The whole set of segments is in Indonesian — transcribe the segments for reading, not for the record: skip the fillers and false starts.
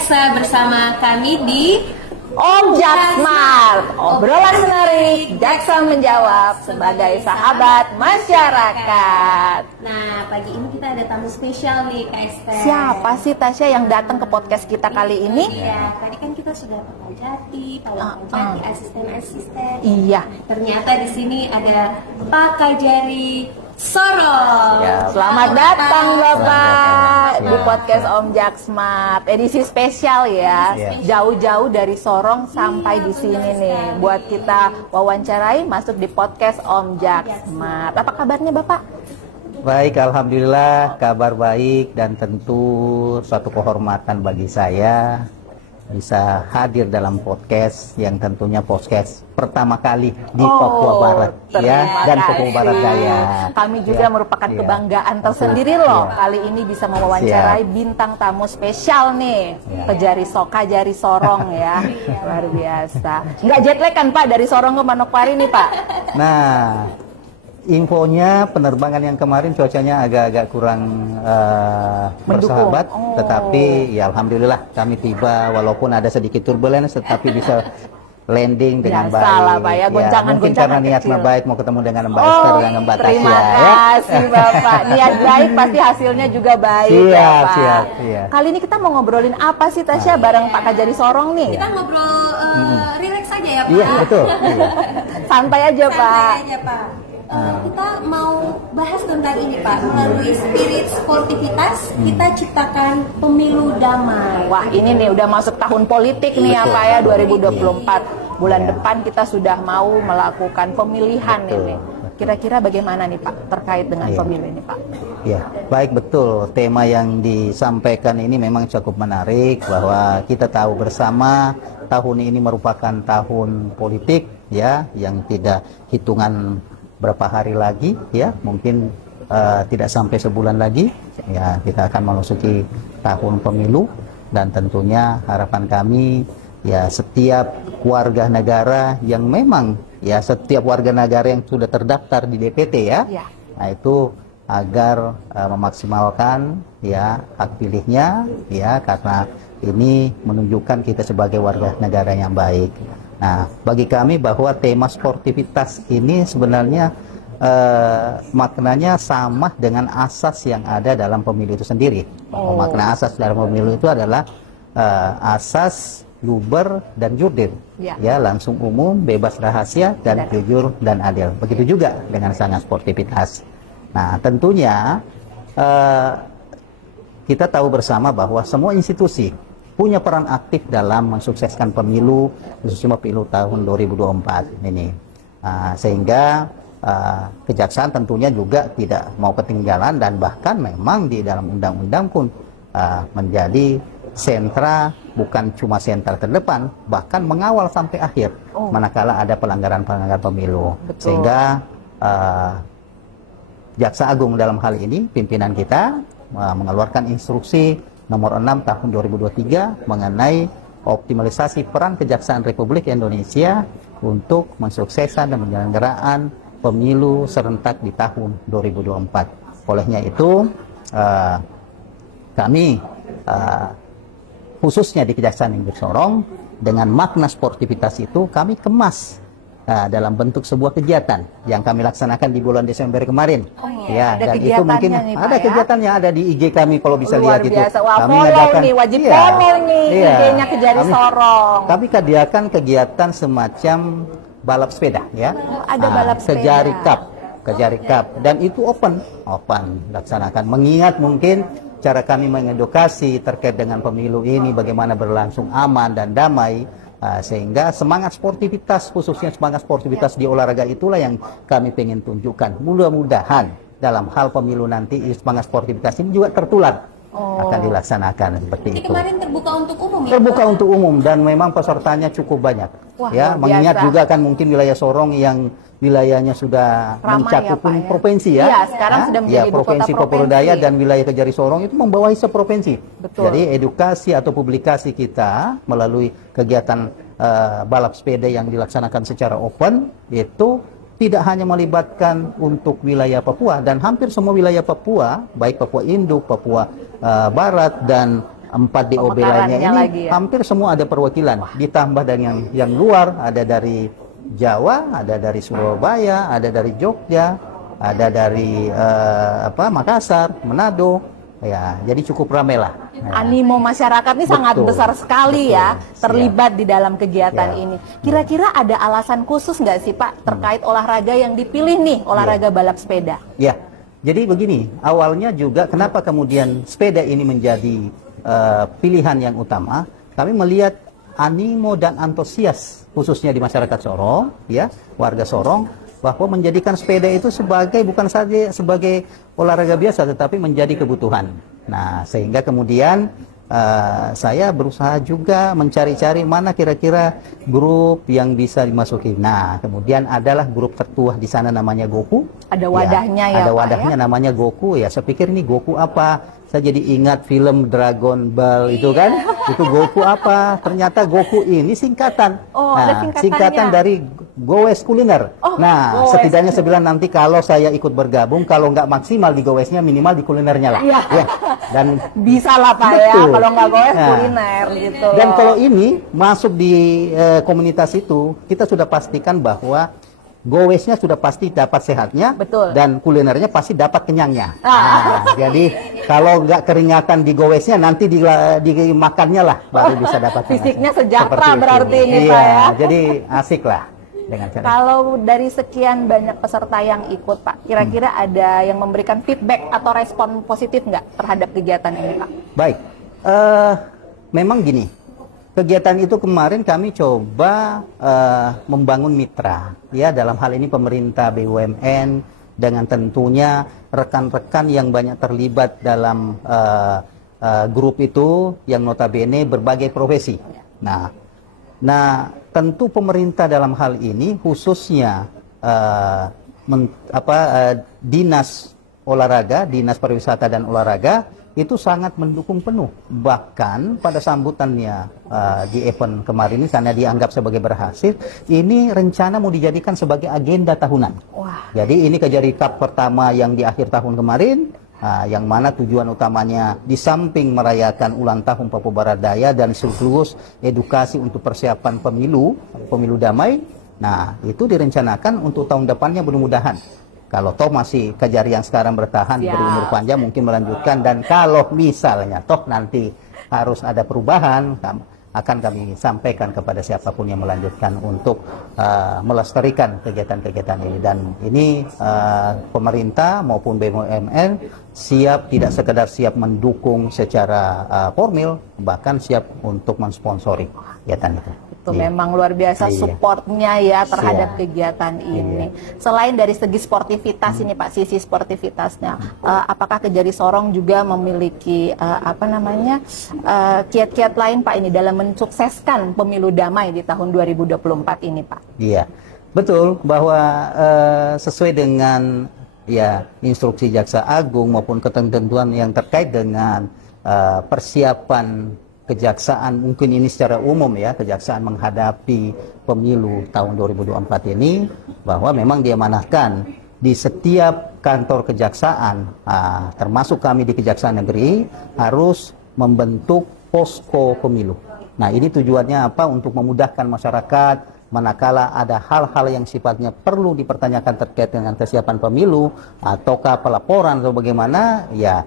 Jaksa bersama kami di Om Jaksmart, obrolan menarik, Jaksa menjawab sebagai sahabat masyarakat. Nah, pagi ini kita ada tamu spesial nih, Kak Esther. Siapa sih Tasya yang datang ke podcast kita kali ini? Iya, tadi kan kita sudah Pak Jati, asisten-asisten. Iya. Ternyata di sini ada Pak Kajari Sorong. Ya, selamat datang Bapak di podcast Om Jaksmart, edisi spesial ya. Jauh-jauh dari Sorong sampai di sini nih, buat kita wawancarai masuk di podcast Om Jaksmart. Apa kabarnya Bapak? Baik, alhamdulillah kabar baik, dan tentu suatu kehormatan bagi saya bisa hadir dalam podcast yang tentunya podcast pertama kali di Papua Barat ya, dan Papua Barat Daya. Kami juga merupakan kebanggaan tersendiri loh kali ini bisa mewawancarai bintang tamu spesial nih, Kajari Sorong ya. Luar biasa. Nggak jet lag kan Pak dari Sorong ke Manokwari nih Pak? Nah, infonya penerbangan yang kemarin cuacanya agak-agak kurang bersahabat, tetapi ya alhamdulillah kami tiba walaupun ada sedikit turbulence, tetapi bisa landing dengan baik. Salah Pak ya, mungkin karena niatnya baik mau ketemu dengan Mbak Esther dan Mbak Tasya. Terima kasih Bapak. Niat baik pasti hasilnya juga baik ya Pak. Siap. Kali ini kita mau ngobrolin apa sih Tasya bareng Pak Kajari Sorong nih? Kita ngobrol relax aja ya Pak. Iya betul. Santai aja Pak. Santai aja Pak. Kita mau bahas tentang ini Pak, melalui spirit sportivitas kita ciptakan pemilu damai. Wah ini nih udah masuk tahun politik nih ya Pak ya, 2024 bulan depan kita sudah mau melakukan pemilihan ini. Kira-kira bagaimana nih Pak terkait dengan pemilu ini Pak? Ya baik, betul, tema yang disampaikan ini memang cukup menarik, bahwa kita tahu bersama tahun ini merupakan tahun politik ya, yang tidak hitungan berapa hari lagi ya, mungkin tidak sampai sebulan lagi ya kita akan memasuki tahun pemilu, dan tentunya harapan kami ya setiap warga negara yang memang ya setiap warga negara yang sudah terdaftar di DPT ya, nah itu agar memaksimalkan ya hak pilihnya ya, karena ini menunjukkan kita sebagai warga negara yang baik. Nah, bagi kami bahwa tema sportivitas ini sebenarnya maknanya sama dengan asas yang ada dalam pemilu itu sendiri. Makna asas dalam pemilu itu adalah asas luber dan jurdil, ya langsung umum, bebas rahasia, dan jujur dan adil. Begitu juga dengan sangat sportivitas. Nah, tentunya kita tahu bersama bahwa semua institusi punya peran aktif dalam mensukseskan pemilu, khususnya pemilu tahun 2024 ini. Sehingga kejaksaan tentunya juga tidak mau ketinggalan, dan bahkan memang di dalam undang-undang pun menjadi sentra, bukan cuma sentra terdepan, bahkan mengawal sampai akhir manakala ada pelanggaran-pelanggaran pemilu. Sehingga Jaksa Agung dalam hal ini, pimpinan kita mengeluarkan instruksi nomor 6 tahun 2023 mengenai optimalisasi peran Kejaksaan Republik Indonesia untuk mensukseskan dan penyelenggaraan pemilu serentak di tahun 2024. Olehnya itu kami khususnya di Kejaksaan Negeri Sorong, dengan makna sportivitas itu kami kemas dalam bentuk sebuah kegiatan yang kami laksanakan di bulan Desember kemarin. Dan itu mungkin nih, ada kegiatannya, ada di IG kami kalau bisa lihat itu. Kami mengadakan wajib follow nih IG-nya Kajari Sorong. Kami kadiakan kegiatan semacam balap sepeda ya. Ada balap sepeda. Kajari Cup, dan itu open laksanakan, mengingat mungkin cara kami mengedukasi terkait dengan pemilu ini bagaimana berlangsung aman dan damai. Sehingga semangat sportivitas, khususnya semangat sportivitas di olahraga, itulah yang kami pengen tunjukkan. Mudah-mudahan dalam hal pemilu nanti semangat sportivitas ini juga tertular, akan dilaksanakan seperti itu. Kemarin terbuka untuk umum ya? Terbuka untuk umum, dan memang pesertanya cukup banyak. Ya, mengingat juga kan mungkin wilayah Sorong yang wilayahnya sudah mencakup provinsi ya. Iya, sekarang sudah menjadi provinsi Papua Daya, dan wilayah Kajari Sorong itu membawahi seprovinsi. Jadi edukasi atau publikasi kita melalui kegiatan balap sepeda yang dilaksanakan secara open itu tidak hanya melibatkan untuk wilayah Papua, dan hampir semua wilayah Papua, baik Papua Induk, Papua Barat, dan 4 DOB lainnya ini lagi ya? Hampir semua ada perwakilan. Ditambah dengan yang luar, ada dari Jawa, ada dari Surabaya, ada dari Jogja, ada dari Makassar, Manado. Ya, jadi cukup ramai lah. Animo masyarakat ini sangat besar sekali ya terlibat di dalam kegiatan ini. Kira-kira ada alasan khusus nggak sih Pak terkait olahraga yang dipilih nih, olahraga balap sepeda? Ya, jadi begini, awalnya juga kenapa kemudian sepeda ini menjadi pilihan yang utama? Kami melihat animo dan antusias khususnya di masyarakat Sorong, ya, warga Sorong, bahwa menjadikan sepeda itu bukan saja sebagai olahraga biasa, tetapi menjadi kebutuhan. Nah, sehingga kemudian saya berusaha juga mencari-cari mana kira-kira grup yang bisa dimasuki. Nah, kemudian adalah grup tertua di sana namanya Goku. Ada wadahnya ya, ada Pak, wadahnya ya? Namanya Goku ya. Saya pikir ini Goku apa? Saya jadi ingat film Dragon Ball itu kan. Itu Goku apa? Ternyata Goku ini singkatan. Oh, ada singkatan dari Gowes Kuliner. Gowes. Setidaknya saya bilang nanti kalau saya ikut bergabung, kalau nggak maksimal di Gowesnya, minimal di kulinernya lah. Ya. Dan bisa lah Pak ya, kalau nggak Gowes kuliner gitu. Dan kalau ini masuk di komunitas itu, kita sudah pastikan bahwa Gowesnya sudah pasti dapat sehatnya, betul, dan kulinernya pasti dapat kenyangnya. Jadi kalau nggak keringatan di Gowesnya, nanti dimakannya lah baru bisa dapat. Fisiknya sejahtera berarti ini Pak ya. Jadi asik lah dengan cara. Kalau dari sekian banyak peserta yang ikut Pak, kira-kira ada yang memberikan feedback atau respon positif nggak terhadap kegiatan ini Pak? Baik, memang gini. Kegiatan itu kemarin kami coba membangun mitra, ya, dalam hal ini pemerintah, BUMN, dengan tentunya rekan-rekan yang banyak terlibat dalam grup itu yang notabene berbagai profesi. Nah, tentu pemerintah dalam hal ini khususnya Dinas Olahraga, Dinas Pariwisata dan Olahraga itu sangat mendukung penuh. Bahkan pada sambutannya di event kemarin ini, karena dianggap sebagai berhasil, ini rencana mau dijadikan sebagai agenda tahunan. Wah. Jadi ini Kejari Cup pertama yang di akhir tahun kemarin, yang mana tujuan utamanya di samping merayakan ulang tahun Papua Barat Daya dan sekaligus edukasi untuk persiapan pemilu damai. Nah, itu direncanakan untuk tahun depannya mudah-mudahan. Kalau toh masih Kejari yang sekarang bertahan, berumur panjang, mungkin melanjutkan. Dan kalau misalnya toh nanti harus ada perubahan, akan kami sampaikan kepada siapapun yang melanjutkan untuk melestarikan kegiatan-kegiatan ini. Dan ini pemerintah maupun BUMN siap, tidak sekedar siap mendukung secara formil, bahkan siap untuk mensponsori kegiatan itu. Itu memang luar biasa supportnya ya terhadap kegiatan ini. Selain dari segi sportivitas ini Pak, sisi sportivitasnya, apakah Kejari Sorong juga memiliki kiat-kiat lain Pak ini dalam mensukseskan pemilu damai di tahun 2024 ini Pak? Iya, betul, bahwa sesuai dengan instruksi Jaksa Agung maupun ketentuan yang terkait dengan persiapan kejaksaan, mungkin ini secara umum ya, kejaksaan menghadapi pemilu tahun 2024 ini, bahwa memang diamanahkan di setiap kantor kejaksaan, termasuk kami di Kejaksaan Negeri, harus membentuk posko pemilu. Nah, ini tujuannya apa? Untuk memudahkan masyarakat manakala ada hal-hal yang sifatnya perlu dipertanyakan terkait dengan kesiapan pemilu, ataukah pelaporan atau bagaimana, ya,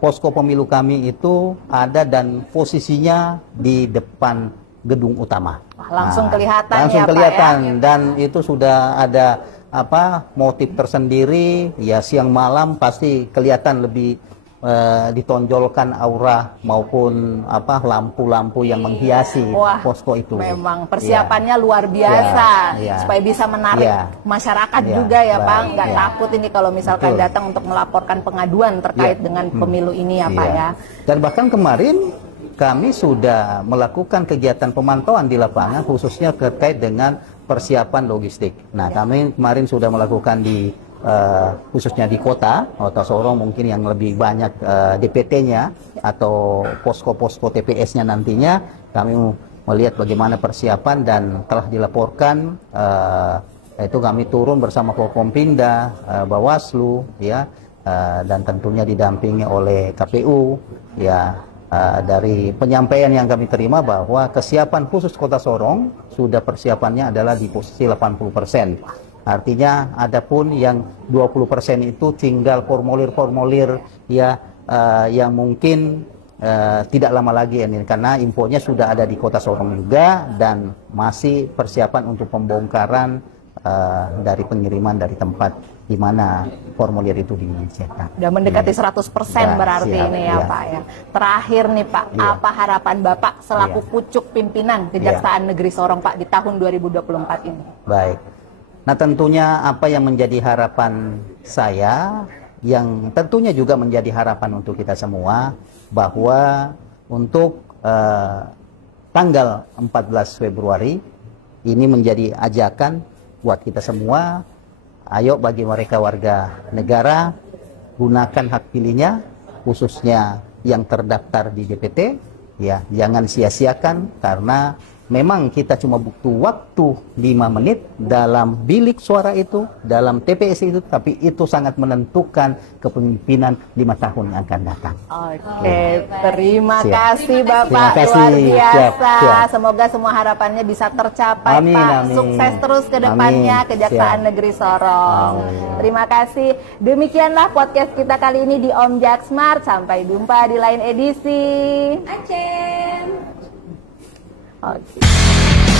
posko pemilu kami itu ada dan posisinya di depan gedung utama. Langsung kelihatan langsung ya kelihatan, Pak ya? Dan itu sudah ada motif tersendiri, ya, siang malam pasti kelihatan lebih ditonjolkan aura maupun lampu-lampu yang menghiasi posko itu. Memang persiapannya luar biasa supaya bisa menarik masyarakat juga ya Pak. Nggak takut ini kalau misalkan datang untuk melaporkan pengaduan terkait dengan pemilu ini ya Pak ya. Dan bahkan kemarin kami sudah melakukan kegiatan pemantauan di lapangan khususnya terkait dengan persiapan logistik. Nah, kami kemarin sudah melakukan di khususnya di kota Sorong, mungkin yang lebih banyak DPT-nya atau posko-posko TPS-nya nantinya, kami melihat bagaimana persiapan dan telah dilaporkan, itu kami turun bersama Forkompinda, Bawaslu, ya, dan tentunya didampingi oleh KPU, ya, dari penyampaian yang kami terima bahwa kesiapan khusus Kota Sorong sudah persiapannya adalah di posisi 80%. Artinya adapun yang 20% itu tinggal formulir-formulir ya yang mungkin tidak lama lagi ini, karena infonya sudah ada di Kota Sorong juga dan masih persiapan untuk pembongkaran dari pengiriman dari tempat di mana formulir itu dicetak. Udah mendekati 100% berarti siap, ini ya Pak ya. Terakhir nih Pak, apa harapan Bapak selaku pucuk pimpinan Kejaksaan Negeri Sorong Pak di tahun 2024 ini? Baik. Nah tentunya apa yang menjadi harapan saya, yang tentunya juga menjadi harapan untuk kita semua, bahwa untuk tanggal 14 Februari ini menjadi ajakan buat kita semua. Ayo bagi mereka warga negara, gunakan hak pilihnya, khususnya yang terdaftar di DPT, ya jangan sia-siakan, karena memang kita cuma butuh waktu 5 menit dalam bilik suara itu, dalam TPS itu, tapi itu sangat menentukan kepemimpinan 5 tahun yang akan datang. Oke, terima kasih Bapak, Terima kasih. luar biasa. Siap. Semoga semua harapannya bisa tercapai Amin, Pak. amin. Sukses terus ke depannya Amin. Kejaksaan Siap. Negeri Sorong. Amin. Terima kasih. Demikianlah podcast kita kali ini di Om Jaksmart. Sampai jumpa di lain edisi. Acem. Oke.